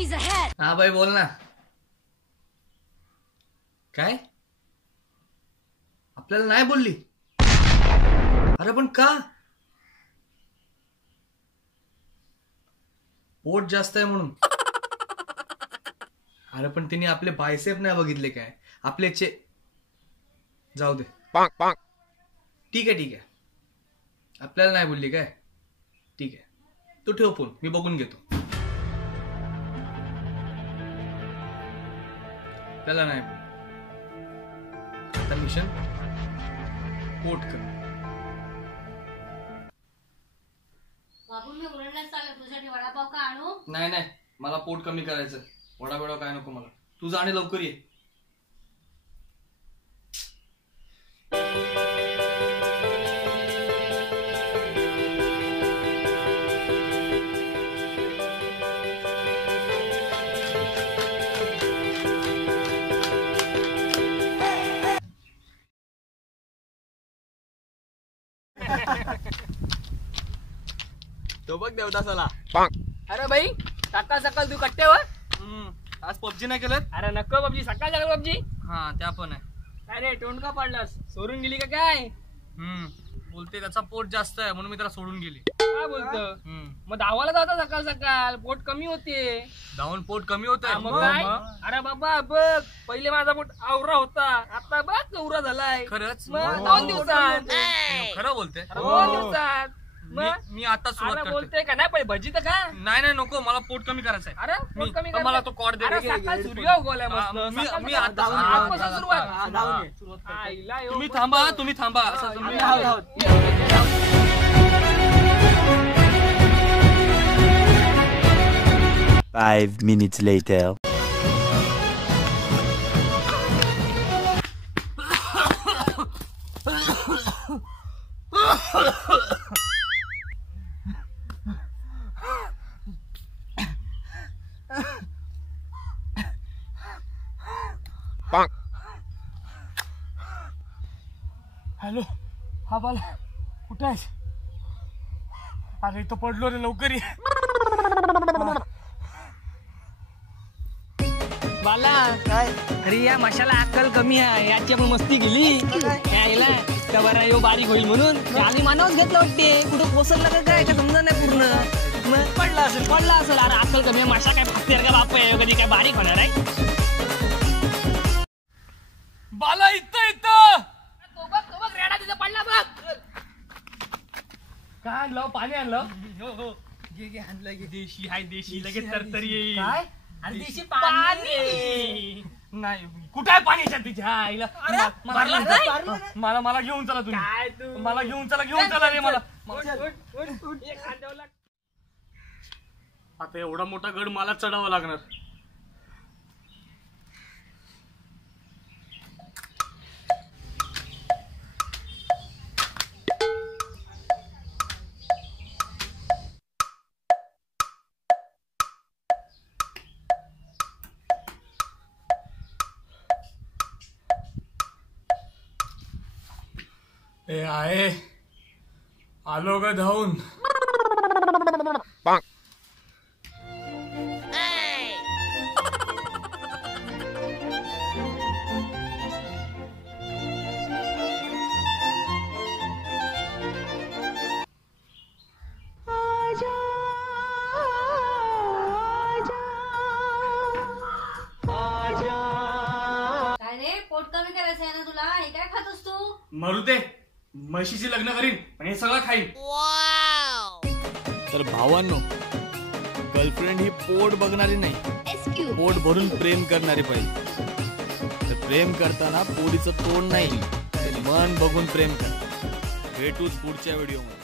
Enemies ahead. हाँ भाई बोल ना. काय? आपल्याला नाही बोलली. अरे पण का? पोट जास्त आहे म्हणून. अरे पण तिने आपले बायसेप नाही बघितले काय? आपले जाऊ दे. ठीक आहे. आपल्याला नाही बोलली काय? ठीक आहे. तू ठेव फोन, मी बघून घेतो. त्याला नाही बोल. आता मिशन पोट कर. बाबू मी उरणलाच चालले तुझ्यासाठी वडापाव का आणू? नाही मला पोट कमी करायचं. वडा काय नको मला. तू जा आणि लवकर ये. तो बघ देवदासाला. अरे भाई सकाळ सकाळ तू कट्ट्यावर. आज पबजी नाही केलं. अरे नको पबजी, सकाळ सकाळ पबजी. हा त्या पण आहे. अरे तोंड का पाडलास? सोडून गेली का काय? बोलते त्याचा पोट जास्त आहे म्हणून मी त्याला सोडून गेली. काय बोलतो? मग धावायला जाता सकाळ सकाळ, पोट कमी होते. धावून पोट कमी होत आहे. मग काय? अरे बाबा बघ, पहिले माझा पोट आवरा होता, आता बघ चौरा झालाय. खरंच? मग 2 दिवसात. खरं बोलते. 2 दिवसात. मी आता सुरुवात बोलते का नाही? पहिले भजी तर का नाही नको. मला पोट कमी करायचंय. अरे पोट कमी कर. मला तो कॉर्ड दे. सकाळ सूर्य उगवलाय मस्त. मी आता आजपासून सुरुवात. तुम्ही थांबा. Five minutes later. हॅलो, हा बाला कुठे आहेस? अरे इथं पडलो रे, लवकर ये. बाला काय? अरे या माशाला अक्कल कमी आहे. याची आपण मस्ती केली यायला का बरं यो बारीक होईल म्हणून आम्ही मानवच घेतलं वाटते. कुठं कोसळलं का काय का समजा नाही पूर्ण. मग पडला असेल. अरे अक्कल कमी आहे. माशा काय भागते का बाप आहे? कधी काय बारीक होणार आहे? बाला इथं तो बघ रेडा तिथं पडला बघ. काय आणलं? पाणी आणलं? हो घे आणलं घे. देशी हाय, देशी लगेच तरतरी येईल. काय? आणि देशी पाणी नाही. कुठं आहे पाणी तिच्या आईला? मला घेऊन चला तुम्ही. मला घेऊन चला रे. मला आता एवढा मोठा गड मला चढावा लागणार. ए आहे आलो का धावून? काय रे, पोट कमी करायचं आहे ना तुला? हे काय खातोस तू? मरू दे. म्हशीची लग्न करीन पण हे सगळं खाईन. तर भावांनो, गर्लफ्रेंड ही पोट बघणारी नाही, पोट भरून प्रेम करणारी पाहिजे. तर प्रेम करताना पोरीचं तोंड नाही, मन बघून प्रेम कर. भेटूच पुढच्या व्हिडिओ मध्ये.